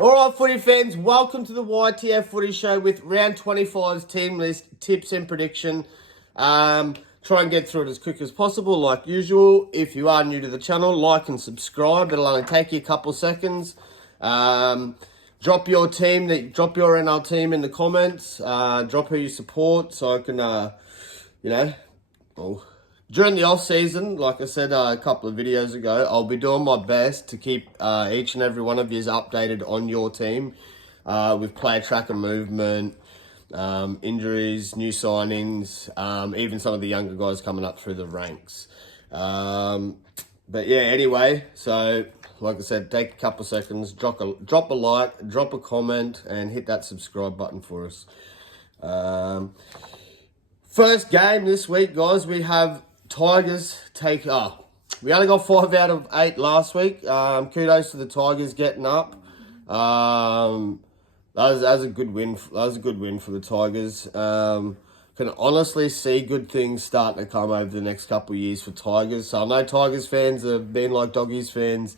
All right, footy fans, welcome to the YTF Footy Show with round 25's team list, tips and prediction. Try and get through it as quick as possible, like usual. If you are new to the channel, like and subscribe. It'll only take you a couple seconds. Drop your NL team in the comments. Drop who you support so I can, during the off season, like I said a couple of videos ago, I'll be doing my best to keep each and every one of you updated on your team with player tracker movement, injuries, new signings, even some of the younger guys coming up through the ranks. But yeah, anyway, so like I said, take a couple seconds, drop a like, drop a comment, and hit that subscribe button for us. First game this week, guys, we have Tigers take we only got 5 out of 8 last week. Kudos to the Tigers getting up. That was a good win. That was a good win for the Tigers. Can honestly see good things starting to come over the next couple of years for Tigers. So I know Tigers fans have been like Doggies fans,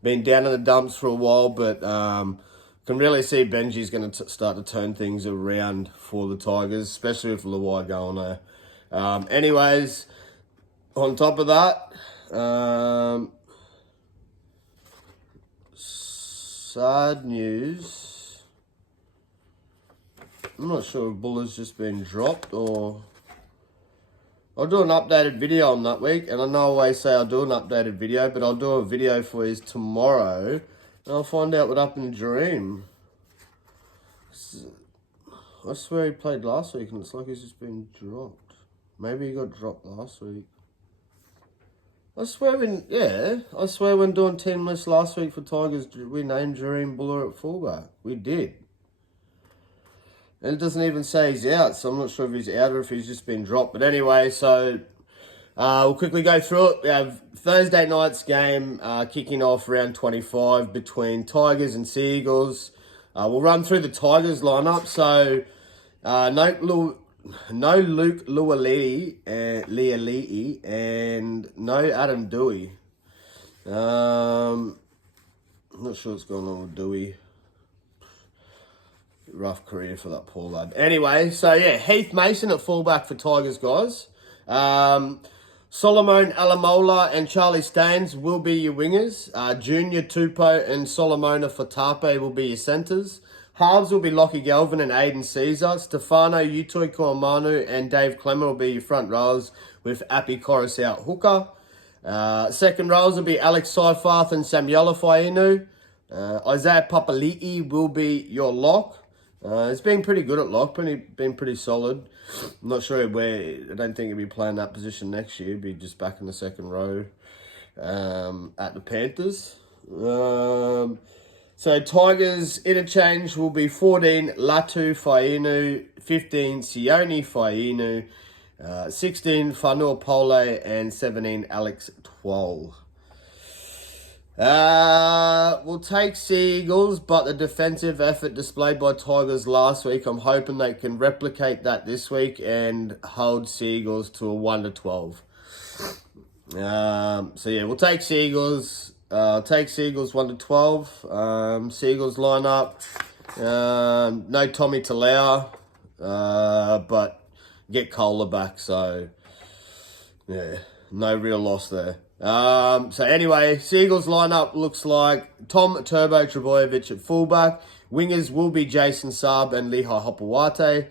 been down in the dumps for a while, but can really see Benji's going to start to turn things around for the Tigers, especially with Luai going there. Anyways, on top of that, sad news. I'm not sure if Buller's just been dropped or... I'll do an updated video on that week, and I know I always say I'll do an updated video, but I'll do a video for you tomorrow, and I'll find out what happened to Dream. I swear he played last week, and it's like he's just been dropped. Maybe he got dropped last week. I swear when doing team list last week for Tigers, we named Dream Buller at fullback. We did. And it doesn't even say he's out, so I'm not sure if he's out or if he's just been dropped. But anyway, so we'll quickly go through it. We have Thursday night's game kicking off round 25 between Tigers and Sea Eagles. We'll run through the Tigers lineup. So no Luke Lualii and no Adam Dewey. I'm not sure what's going on with Dewey. Rough career for that poor lad. Anyway, so yeah, Heath Mason at fullback for Tigers, guys. Solomon Alamola and Charlie Staines will be your wingers. Junior Tupou and Solomona Fatape will be your centres. Halves will be Lockie Galvin and Aiden Caesar. Stefano Utoi Kuamanu and Dave Clemmer will be your front rows with Appy Corus out hooker. Second rows will be Alex Seifarth and Samuela Fainu. Isaiah Papali'i will be your lock. It's been pretty good at lock, been pretty solid. I'm not sure where, I don't think he'll be playing that position next year. He'll be just back in the second row at the Panthers. So Tigers interchange will be 14 Latu Fainu, 15 Sione Fainu, 16 Fanua Pole, and 17 Alex Twal. We'll take Sea Eagles, but the defensive effort displayed by Tigers last week, I'm hoping they can replicate that this week and hold Sea Eagles to a 1-12. So yeah, we'll take Sea Eagles. Take Sea Eagles 1-12. Sea Eagles lineup. No Tommy Talau, but get Kohler back, so yeah, no real loss there. So anyway, Seagulls lineup looks like Tom Turbo Trebojevic at fullback. Wingers will be Jason Saab and Lehigh Hopewate.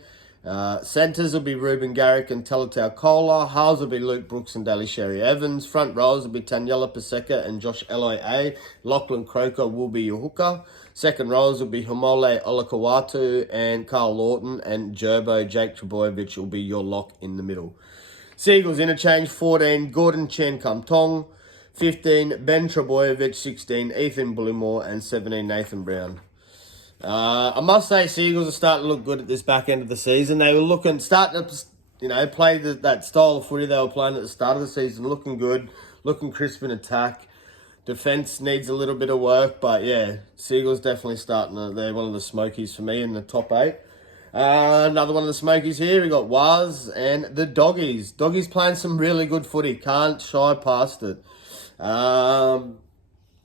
Centres will be Ruben Garrick and Talatau Kohler. Halves will be Luke Brooks and Daly Sherry Evans. Front rows will be Taniela Paseka and Josh L.I.A. Lachlan Croker will be your hooker. Second rows will be Homole Olakawatu and Carl Lawton, and Gerbo Jake Trebojevic will be your lock in the middle. Seagulls interchange 14 Gordon Chen Kamtong, 15 Ben Trebojevic, 16 Ethan Bullimore, and 17 Nathan Brown. I must say Seagulls are starting to look good at this back end of the season. They were starting to, play that style of footy they were playing at the start of the season, looking good, looking crisp in attack. Defence needs a little bit of work, but yeah, Seagulls definitely they're one of the smokies for me in the top 8. Another one of the smokies here, we got Waz and the Doggies. Doggies playing some really good footy, can't shy past it.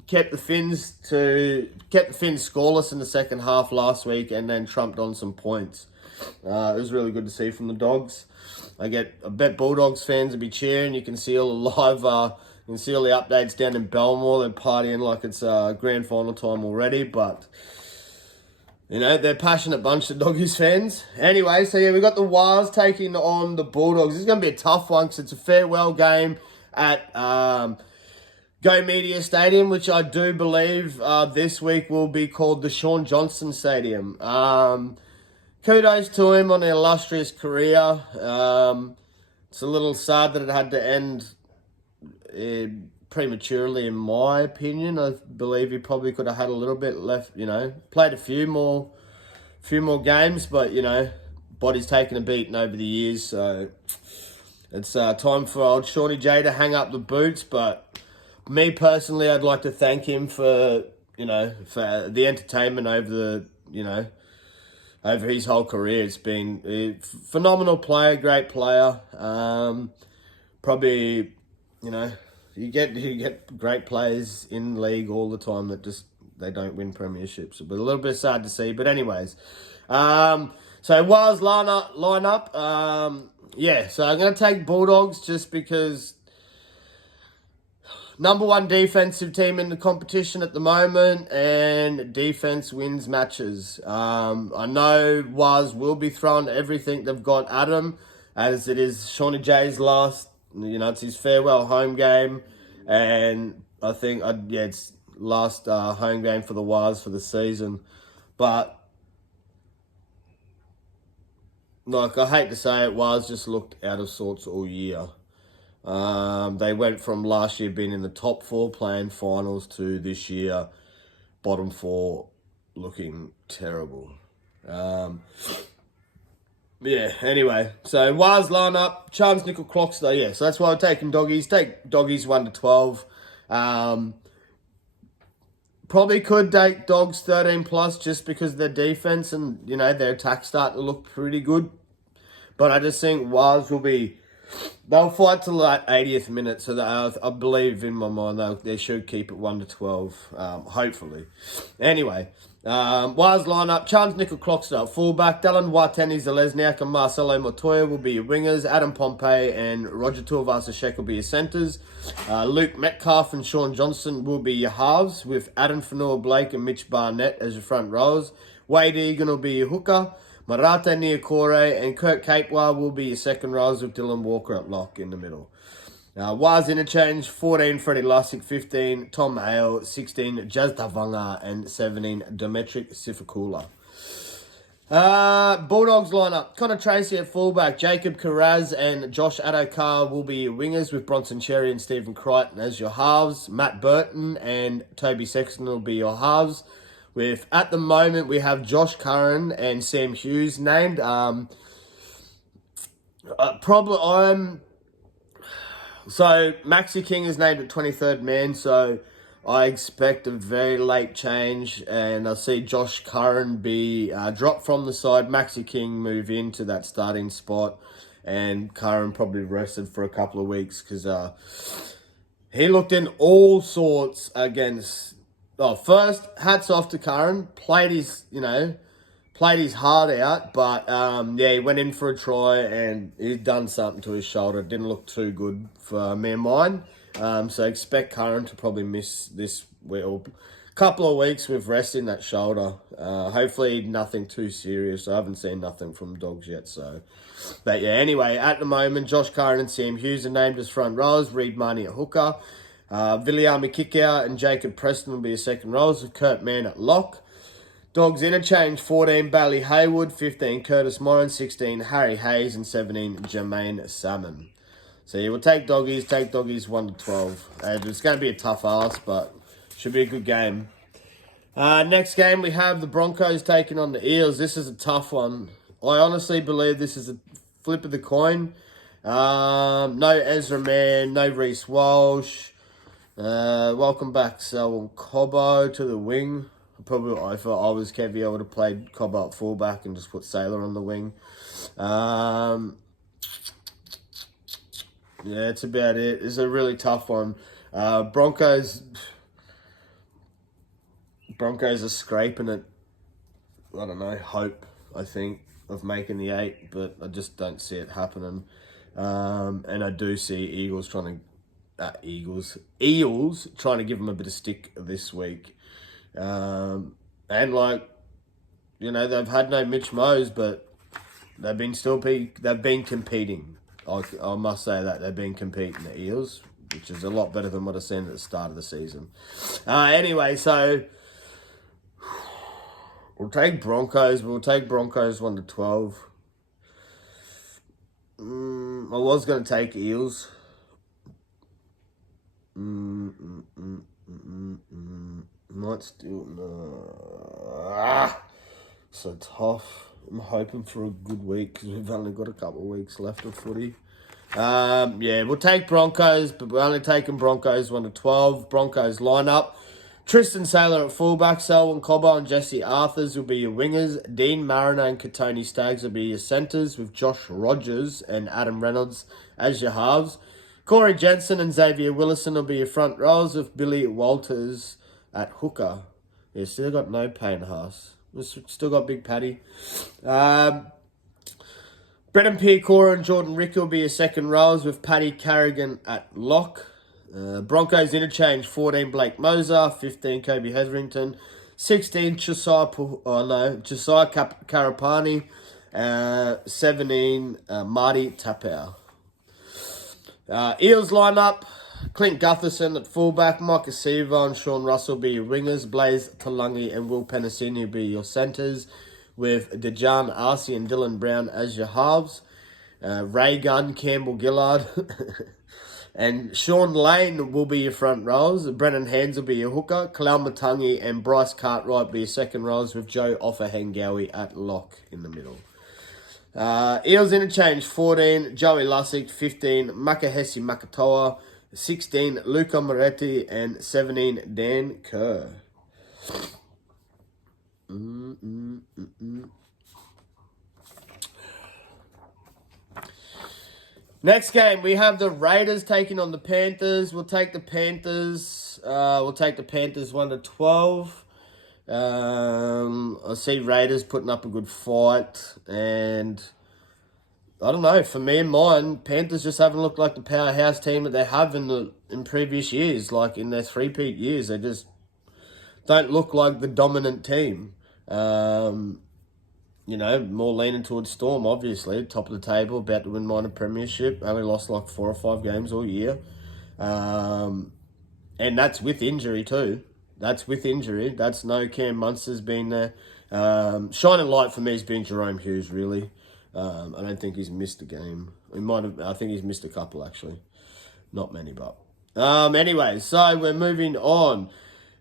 kept the Finns scoreless in the second half last week, and then trumped on some points. It was really good to see from the Dogs. I bet Bulldogs fans will be cheering. You can see all the live, you can see all the updates down in Belmore. They're partying like it's grand final time already, but you know, they're a passionate bunch of Doggies fans. Anyway, so yeah, we got the Wars taking on the Bulldogs. This is going to be a tough one because it's a farewell game at Go Media Stadium, which I do believe this week will be called the Shaun Johnson Stadium. Kudos to him on an illustrious career. It's a little sad that it had to end prematurely, in my opinion. I believe he probably could have had a little bit left, you know, played a few more games, but, you know, body's taken a beating over the years, so it's time for old Shawnee J to hang up the boots. But me personally, I'd like to thank him for, you know, for the entertainment over his whole career. It's been a phenomenal player, great player. Probably, you know, you get great players in league all the time that just they don't win premierships. But a little bit sad to see. But anyways, so Wars lineup. Yeah, so I'm going to take Bulldogs just because number one defensive team in the competition at the moment, and defense wins matches. I know Waz will be throwing everything they've got at him, as it is Shawnee J's last, you know, it's his farewell home game, and I think, it's last home game for the Waz for the season. But, like, I hate to say it, Waz just looked out of sorts all year. They went from last year being in the top four playing finals to this year bottom four looking terrible. Yeah, anyway, so Waz lineup, Charles Nickel Clockster, yeah, so that's why I'm taking Doggies. Take Doggies 1-12. Probably could take Dogs 13 plus just because of their defense and, you know, their attack start to look pretty good. But I just think Waz they'll fight till that 80th minute, so that I believe in my mind they should keep it 1-12, hopefully. Anyway, Waz lineup, Chance Nickel Clockster, fullback, Dylan Wateni Zalesniak and Marcelo Montoya will be your wingers, Adam Pompey and Roger Tuivasa-Sheck will be your centres, Luke Metcalf and Shaun Johnson will be your halves, with Adam Fanua-Blake and Mitch Barnett as your front rows, Wade Egan will be your hooker, Marata Niokore and Kurt Capewell will be your second rows, with Dylan Walker at lock in the middle. Waz interchange, 14 Freddie Lussick, 15 Tom Hale, 16 Jazz Davanga and 17 Demetric Sifikula. Bulldogs lineup, Connor Tracy at fullback, Jacob Carraz and Josh Adokar will be your wingers, with Bronson Cherry and Stephen Crichton as your halves. Matt Burton and Toby Sexton will be your halves. With, at the moment, we have Josh Curran and Sam Hughes named. So Maxi King is named at 23rd man, so I expect a very late change, and I see Josh Curran be dropped from the side, Maxi King move into that starting spot, and Curran probably rested for a couple of weeks because he looked in all sorts against... first, hats off to Curran. Played his heart out, but he went in for a try and he's done something to his shoulder. It didn't look too good for me and mine. So expect Curran to probably miss this couple of weeks with resting that shoulder. Hopefully nothing too serious. I haven't seen nothing from Dogs yet. But yeah, anyway, at the moment, Josh Curran and Sam Hughes are named as front rows. Reed Marnie at hooker. Viliami Kickout and Jacob Preston will be your second rows, with Kurt Mann at lock. Dogs interchange, 14 Bailey Haywood, 15 Curtis Moran, 16 Harry Hayes and 17 Jermaine Salmon. So you will take Doggies 1-12. It's going to be a tough ask, but should be a good game. Next game we have the Broncos taking on the Eels. This is a tough one. I honestly believe this is a flip of the coin. No Ezra Mann, no Reece Walsh. Welcome back, Selwyn Cobbo to the wing. Probably, if I was Kevy, I would have played Cobbo at fullback and just put Sailor on the wing. Yeah, it's about it. It's a really tough one. Broncos, Broncos are scraping at, I don't know, hope, I think, of making the 8, but I just don't see it happening. And I do see Eels trying to give them a bit of stick this week. And like, you know, they've had no Mitch Mose, but they've been competing. I must say that they've been competing, the Eels, which is a lot better than what I seen at the start of the season. Anyway, so we'll take Broncos. We'll take Broncos 1-12. I was going to take Eels. Might still... So tough. I'm hoping for a good week because we've only got a couple of weeks left of footy. Yeah, we'll take Broncos, but we're only taking Broncos 1-12. Broncos lineup. Tristan Saylor at fullback, Selwyn Cobbo and Jesse Arthurs will be your wingers. Dean Mariner and Katoni Staggs will be your centres, with Josh Rogers and Adam Reynolds as your halves. Corey Jensen and Xavier Willison will be your front rows, with Billy Walters at hooker. Yeah, still got no Payne Haas. We've still got Big Paddy. Brendan Piacora and Jordan Rick will be your second rows, with Paddy Carrigan at lock. Broncos interchange, 14 Blake Moser, 15 Kobe Hetherington, 16 Josiah Karapani, 17 Marty Tapau. Eels lineup, Clint Gutherson at fullback, Micah Seaver and Sean Russell be your wingers, Blaze Talangi and Will Penasini will be your centres, with Dejan Arce and Dylan Brown as your halves. Ray Gunn, Campbell Gillard and Sean Lane will be your front rows. Brennan Hands will be your hooker. Kalal Matangi and Bryce Cartwright will be your second rows, with Joe Offahengawi at lock in the middle. Eels interchange, 14 Joey Lussick, 15 Makahesi Makatoa, 16 Luca Moretti and 17 Dan Kerr. Next game, we have the Raiders taking on the Panthers. We'll take the Panthers. We'll take the Panthers 1-12. I see Raiders putting up a good fight, and I don't know. For me and mine, Panthers just haven't looked like the powerhouse team that they have in previous years. Like in their three-peat years, they just don't look like the dominant team. You know, more leaning towards Storm, obviously. Top of the table, about to win minor premiership. Only lost like 4 or 5 games all year. And that's with injury too. That's no Cam Munster's been there. Shining light for me has been Jerome Hughes, really. I don't think he's missed a game. I think he's missed a couple, actually. Not many, but... Anyway, so we're moving on.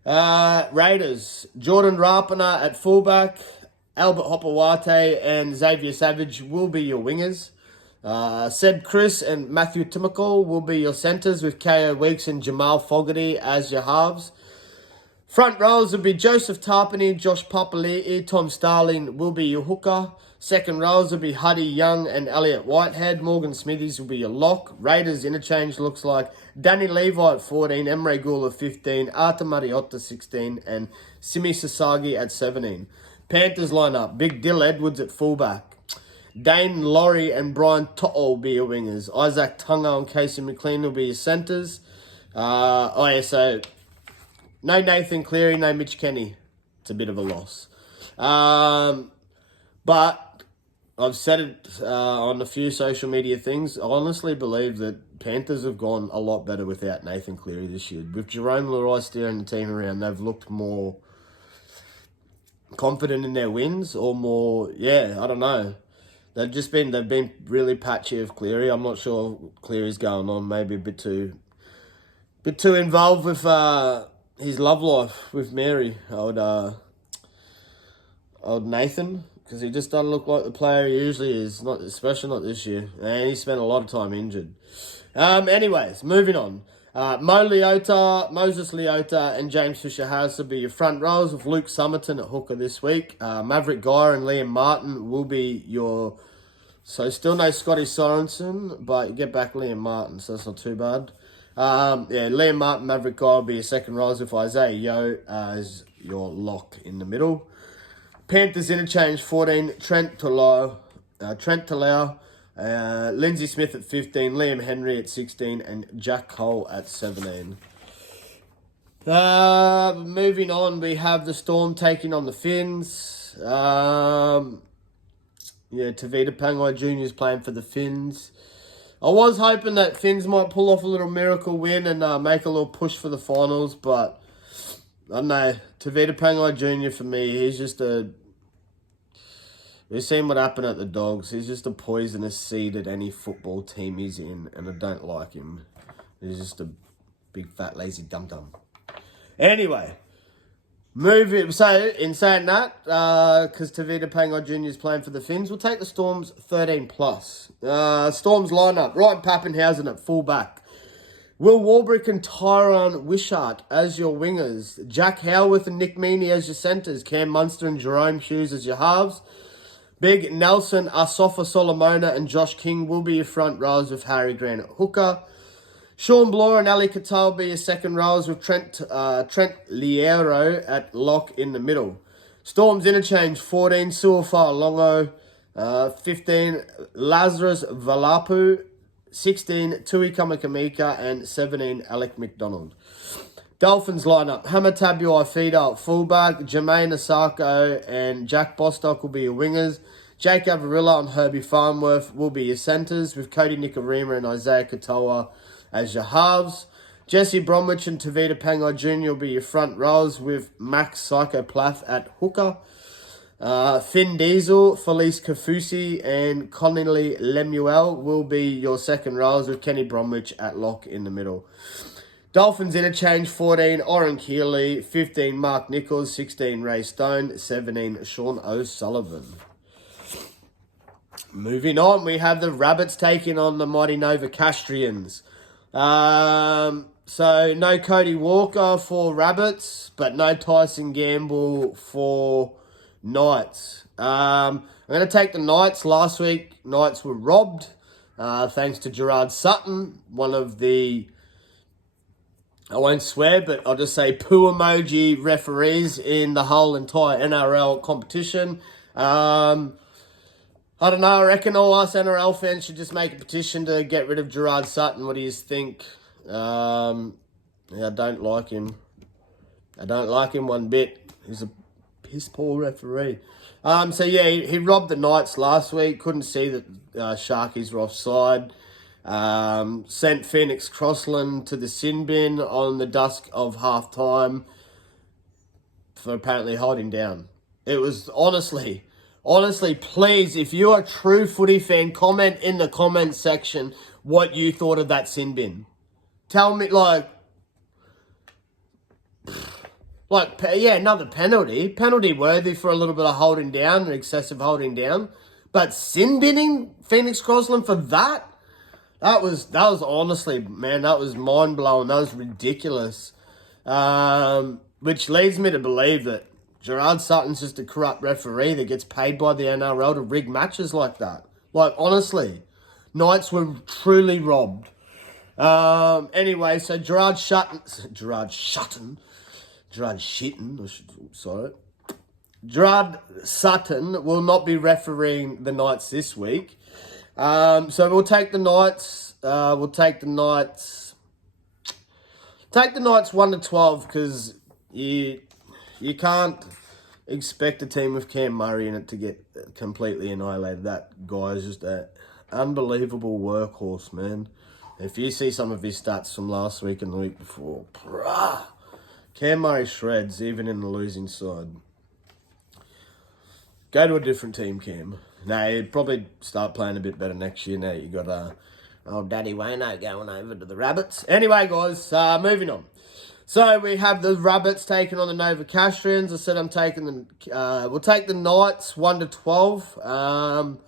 Raiders. Jordan Rapana at fullback. Albert Hopewate and Xavier Savage will be your wingers. Seb Chris and Matthew Timokol will be your centres, with K.O. Weeks and Jamal Fogarty as your halves. Front rows will be Joseph Tarpany, Josh Papali'i, Tom Starling will be your hooker. Second rows will be Huddy Young and Elliot Whitehead. Morgan Smithies will be your lock. Raiders interchange looks like Danny Levi at 14, Emre Gul at 15, Arta Mariotta 16 and Simi Sasagi at 17. Panthers lineup, Big Dill Edwards at fullback. Dane Laurie and Brian To'o will be your wingers. Isaac Tunga and Casey McLean will be your centres. So no Nathan Cleary, no Mitch Kenny. It's a bit of a loss. But I've said it on a few social media things. I honestly believe that Panthers have gone a lot better without Nathan Cleary this year. With Jerome Leroy steering the team around, they've looked more confident in their wins, or more, I don't know. They've been really patchy of Cleary. I'm not sure what Cleary's going on. Maybe a bit too involved with his love life with Mary, old Nathan, because he just doesn't look like the player he usually is. Especially not this year, and he spent a lot of time injured. Anyways, moving on. Moses Leota and James Fisher-Harris will be your front rows, with Luke Summerton at hooker this week. Maverick Geyer and Liam Martin will be your... So still no Scotty Sorensen, but you get back Liam Martin, so that's not too bad. Liam Martin, Maverick Geyer will be your second rows, with Isaiah Yeo as your lock in the middle. Panthers interchange 14, Trent Talau, Lindsay Smith at 15, Liam Henry at 16, and Jack Cole at 17. Moving on, we have the Storm taking on the Finns. Tavita Pangai Jr. is playing for the Finns. I was hoping that Finns might pull off a little miracle win and make a little push for the finals, but I don't know. Tavita Pangai Jr. for me, he's just we've seen what happened at the Dogs. He's just a poisonous seed at any football team he's in, and I don't like him. He's just a big, fat, lazy dum-dum. Anyway, so in saying that, because Tavita Pangai Jr. is playing for the Finns, we'll take the Storms 13+. Storms lineup, Ryan Pappenhausen at fullback. Will Warbrick and Tyron Wishart as your wingers. Jack Howarth and Nick Meaney as your centres. Cam Munster and Jerome Hughes as your halves. Big Nelson, Asafa Solomona and Josh King will be your front rows with Harry Grant at hooker. Sean Bloor and Ali Katoa will be your second rows with Trent Liero at lock in the middle. Storms interchange 14, Suafaa Longo, 15, Lazarus Valapu, 16, Tui Kamakamika, and 17, Alec McDonald. Dolphins lineup, Hamatabu Ifida at fullback, Jermaine Asako and Jack Bostock will be your wingers. Jake Avarilla and Herbie Farnworth will be your centres, with Cody Nikorima and Isaiah Katoa as your halves. Jesse Bromwich and Tavita Pangai Jr. will be your front rows, with Max Psycho Plath at hooker. Finn Diesel, Felice Kafusi and Connolly Lemuel will be your second rows, with Kenny Bromwich at lock in the middle. Dolphins interchange 14, Oren Keeley, 15, Mark Nichols, 16, Ray Stone, 17, Sean O'Sullivan. Moving on, we have the Rabbits taking on the mighty Novocastrians. So no Cody Walker for Rabbits, but no Tyson Gamble for Knights. I'm going to take the Knights. Last week, Knights were robbed, thanks to Gerard Sutton, one of the, I won't swear, but I'll just say poo emoji referees in the whole entire NRL competition. I don't know, I reckon all us NRL fans should just make a petition to get rid of Gerard Sutton. What do you think? I don't like him. I don't like him one bit. He's a piss poor referee. He robbed the Knights last week. Couldn't see that Sharkies were offside. Sent Phoenix Crossland to the sin bin on the dusk of half-time for apparently holding down. It was honestly, please, if you're a true footy fan, comment in the comment section what you thought of that sin bin. Tell me, another penalty. Penalty worthy for a little bit of holding down and excessive holding down. But sin binning Phoenix Crossland for that? That was honestly, man, that was mind-blowing. That was ridiculous. Which leads me to believe that Gerard Sutton's just a corrupt referee that gets paid by the NRL to rig matches like that. Honestly, Knights were truly robbed. Anyway, so Gerard Sutton will not be refereeing the Knights this week. So we'll take the Knights. Take the Knights 1-12 because you can't expect a team with Cam Murray in it to get completely annihilated. That guy is just an unbelievable workhorse, man. If you see some of his stats from last week and the week before, Cam Murray shreds, even in the losing side. Go to a different team, Cam. No, he'd probably start playing a bit better next year. Now you got old Daddy Wayno going over to the Rabbits. Anyway, guys, moving on. So we have the Rabbits taking on the Novocastrians. I said I'm taking we'll take the Knights 1-12.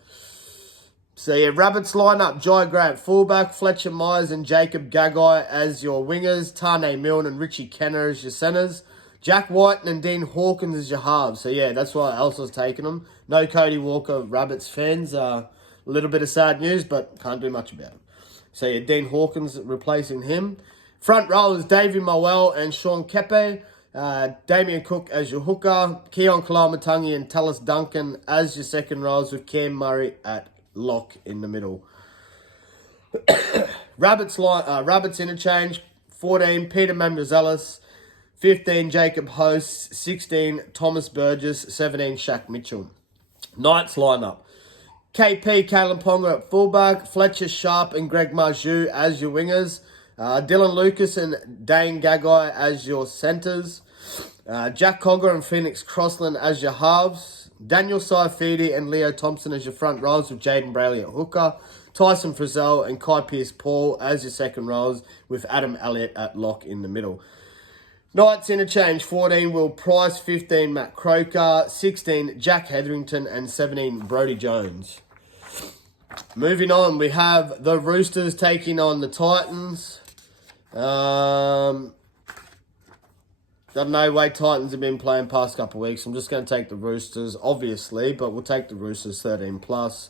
Rabbits line up Jai Grant fullback, Fletcher Myers and Jacob Gagai as your wingers, Tane Milne and Richie Kenner as your centres, Jack Whiten and Dean Hawkins as your halves. So that's why Elsa's taking them. No Cody Walker, Rabbits fans. A little bit of sad news, but can't do much about it. Dean Hawkins replacing him. Front row is Davey Mowell and Sean Kepe. Damien Cook as your hooker. Keon Kalamatangi and Tallis Duncan as your second rows, with Cam Murray at lock in the middle. Rabbits interchange. 14, Peter Mamouzelos. 15, Jacob Host. 16, Thomas Burgess. 17, Shaq Mitchell. Knights lineup. KP, Kalen Ponga at fullback. Fletcher Sharp and Greg Marju as your wingers. Dylan Lucas and Dane Gagai as your centres. Jack Cogger and Phoenix Crossland as your halves. Daniel Saifidi and Leo Thompson as your front rows, with Jaden Brayley at hooker. Tyson Frizzell and Kai Pearce-Paul as your second rows, with Adam Elliott at lock in the middle. Knights interchange. 14, Will Price. 15, Matt Croker. 16, Jack Hetherington. And 17, Brodie Jones. Moving on, we have the Roosters taking on the Titans. Don't know, way Titans have been playing past couple of weeks. I'm just going to take the Roosters, obviously, but we'll take the Roosters 13 plus.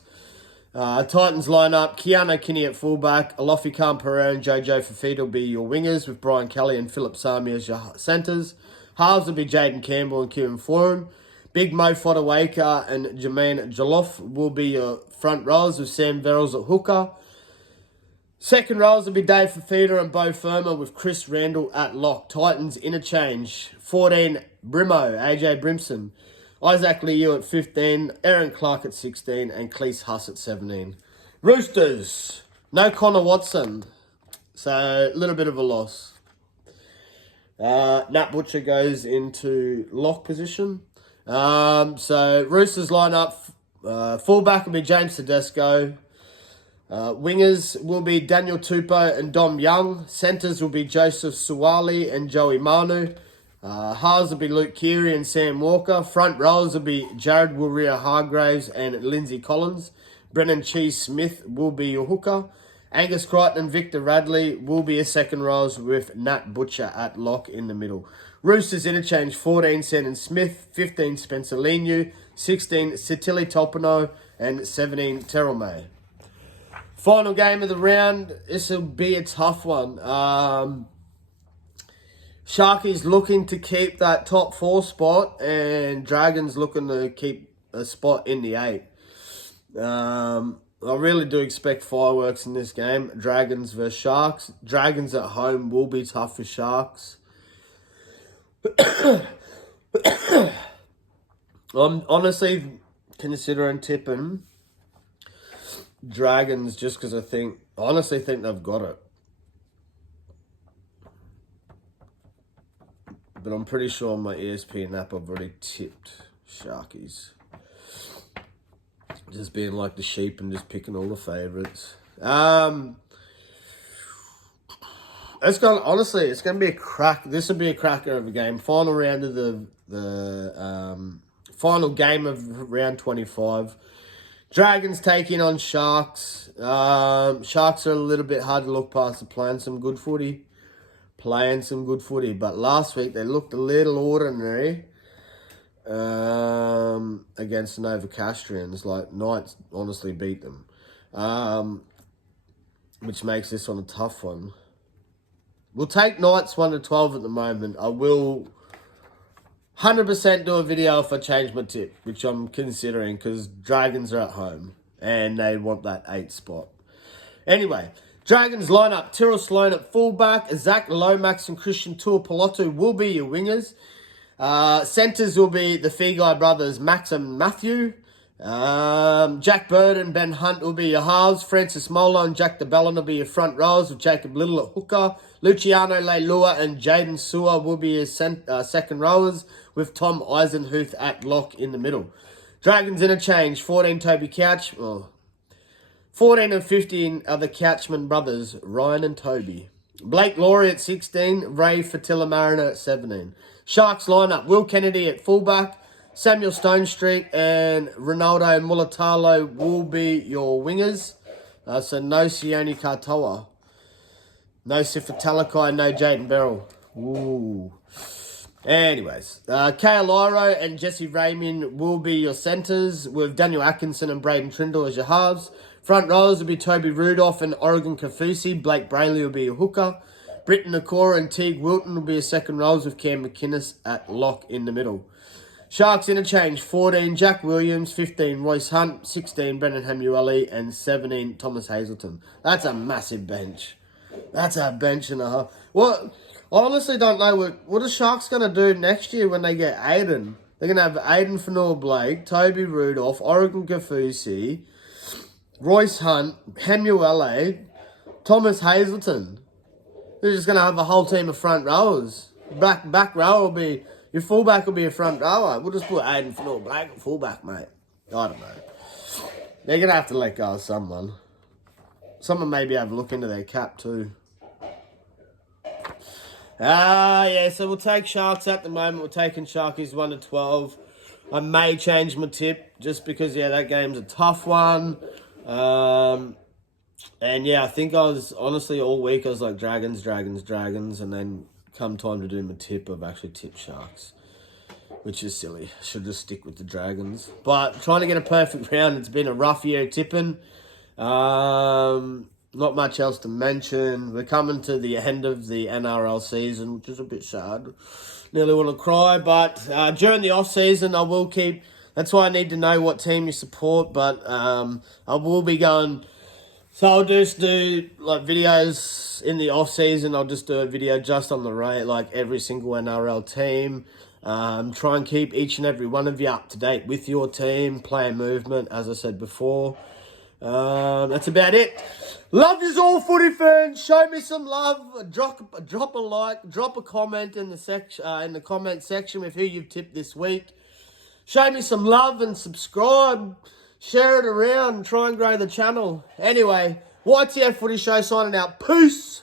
Titans lineup: Keanu Kinney at fullback, Alofi Khan Pereira and Jojo Fafita will be your wingers, with Brian Kelly and Philip Sami as your centres. Halves will be Jaden Campbell and Kieran Florin. Big Mo Fodawaker and Jermaine Joloff will be your front rows, with Sam Verrills at hooker. Second rows will be Dave Fafita and Bo Firma, with Chris Randall at lock. Titans interchange. 14, Brimo, AJ Brimson. Isaac Liu at 15, Aaron Clark at 16, and Cleese Huss at 17. Roosters, no Connor Watson, so a little bit of a loss. Nat Butcher goes into lock position. So Roosters line up. Fullback will be James Tedesco. Wingers will be Daniel Tupou and Dom Young. Centres will be Joseph Suwali and Joey Manu. Halves will be Luke Keary and Sam Walker. Front rows will be Jared Wilria-Hargraves and Lindsay Collins. Brennan Cheese Smith will be your hooker. Angus Crichton and Victor Radley will be your second rows, with Nat Butcher at lock in the middle. Roosters interchange. 14, Sandon Smith. 15, Spencer Leniu. 16, Sitili Topino. And 17, Terrell May. Final game of the round. This will be a tough one. Sharkies looking to keep that top 4 spot, and Dragons looking to keep a spot in the 8. I really do expect fireworks in this game. Dragons versus Sharks. Dragons at home will be tough for Sharks. I'm honestly considering tipping Dragons, just because I honestly think they've got it. But I'm pretty sure on my ESPN app I've already tipped Sharkies. Just being like the sheep and just picking all the favourites. It's gonna be a crack. This will be a cracker of a game. Final round of the final game of round 25. Dragons taking on Sharks. Sharks are a little bit hard to look past. They're playing some good footy. But last week they looked a little ordinary against the Novocastrians. Like, Knights honestly beat them, which makes this one a tough one. We'll take Knights 1-12 at the moment. I will 100% do a video if I change my tip, which I'm considering, because Dragons are at home and they want that 8 spot. Anyway, Dragons lineup: Tyrrell Sloan at fullback, Zach Lomax and Christian Tuipulotu will be your wingers. Centres will be the Feagai brothers, Max and Matthew. Jack Bird and Ben Hunt will be your halves. Francis Mola and Jack DeBellin will be your front rows, with Jacob Little at hooker. Luciano Leilua and Jaden Sewer will be your second rowers, with Tom Eisenhuth at lock in the middle. Dragons interchange. 14, Toby Couch. 14 and 15 are the Couchman brothers, Ryan and Toby. Blake Laurie at 16, Ray Fatila Mariner at 17. Sharks lineup: Will Kennedy at fullback, Samuel Stonestreet and Ronaldo Mulatalo will be your wingers. So no Sione Katoa, no Sifa Talakai, no Jaden Beryl. Ooh. Anyways, Kale Lyro and Jesse Raymond will be your centres, with Daniel Atkinson and Braden Trindle as your halves. Front rows will be Toby Rudolph and Oregon Kafusi. Blake Brayley will be your hooker. Britton Nakora and Teague Wilton will be a second rows with Cam McInnes at lock in the middle. Sharks interchange 14 Jack Williams, 15 Royce Hunt, 16 Brendan Hamueli, and 17 Thomas Hazelton. That's a massive bench. That's a bench and a half. What? I honestly don't know what the Sharks going to do next year when they get Aiden. They're going to have Aiden Fanua-Blake, Toby Rudolph, Oregon Kaufusi, Royce Hunt, Hamueli, Thomas Hazelton. They're just going to have a whole team of front rowers. Back row will be... Your fullback will be a front rower. We'll just put Aiden Fanua-Blake at fullback, mate. I don't know. They're going to have to let go of someone. Someone maybe have a look into their cap too. Yeah, so we'll take Sharks at the moment. We're taking Sharkies 1-12. I may change my tip just because, yeah, that game's a tough one. And, yeah, I think I was, honestly, all week I was like Dragons. And then come time to do my tip, I've actually tipped Sharks, which is silly. Should just stick with the Dragons. But trying to get a perfect round, it's been a rough year tipping. Not much else to mention. We're coming to the end of the NRL season, which is a bit sad. Nearly want to cry, but during the off season, I will keep. That's why I need to know what team you support. But I will be going. So I'll just do like videos in the off season. I'll just do a video just on the rate, like every single NRL team. Try and keep each and every one of you up to date with your team, player movement, as I said before. That's about it. Love yous all, footy fans. Show me some love. Drop a like. Drop a comment in the comment section with who you've tipped this week. Show me some love and subscribe. Share it around and try and grow the channel. Anyway, YTF Footy Show signing out. Peace.